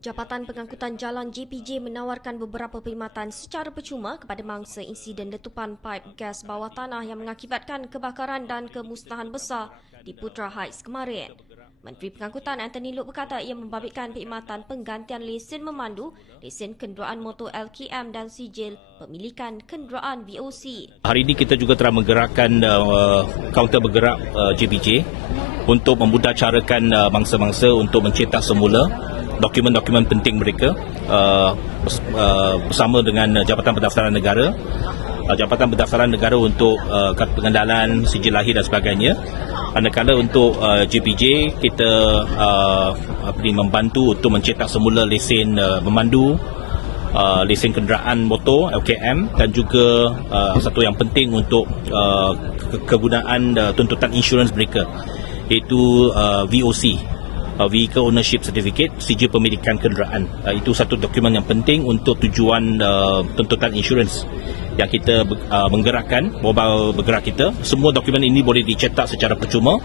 Jabatan Pengangkutan Jalan JPJ menawarkan beberapa perkhidmatan secara percuma kepada mangsa insiden letupan paip gas bawah tanah yang mengakibatkan kebakaran dan kemusnahan besar di Putra Heights kemarin. Menteri Pengangkutan Anthony Loke berkata ia membabitkan perkhidmatan penggantian lesen memandu, lesen kenderaan motor LKM dan sijil pemilikan kenderaan VOC. Hari ini kita juga telah menggerakkan uh, kaunter bergerak uh, JPJ untuk memudahcarakan uh, mangsa-mangsa untuk mencetak semula dokumen-dokumen penting mereka uh, uh, bersama dengan uh, Jabatan Pendaftaran Negara. Uh, Jabatan Pendaftaran Negara untuk uh, kad pengendalan sijil lahir dan sebagainya. Manakala untuk uh, JPJ kita uh, apa ni, membantu untuk mencetak semula lesen uh, memandu uh, lesen kenderaan motor LKM dan juga uh, satu yang penting untuk uh, ke- kegunaan uh, tuntutan insurans mereka iaitu uh, VOC uh, Vehicle Ownership Certificate sijil pemilikan kenderaan uh, itu satu dokumen yang penting untuk tujuan uh, tuntutan insurans yang kita uh, menggerakkan mobile bergerak kita semua dokumen ini boleh dicetak secara percuma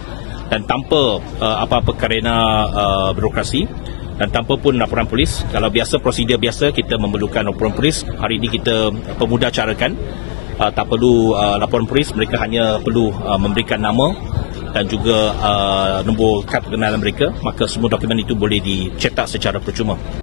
dan tanpa uh, apa-apa kerana uh, birokrasi dan tanpa pun laporan polis. Kalau biasa prosedur biasa kita memerlukan laporan polis. Hari ini kita pemudah carakan uh, tak perlu uh, laporan polis, mereka hanya perlu uh, memberikan nama dan juga uh, nombor kad pengenalan mereka, maka semua dokumen itu boleh dicetak secara percuma.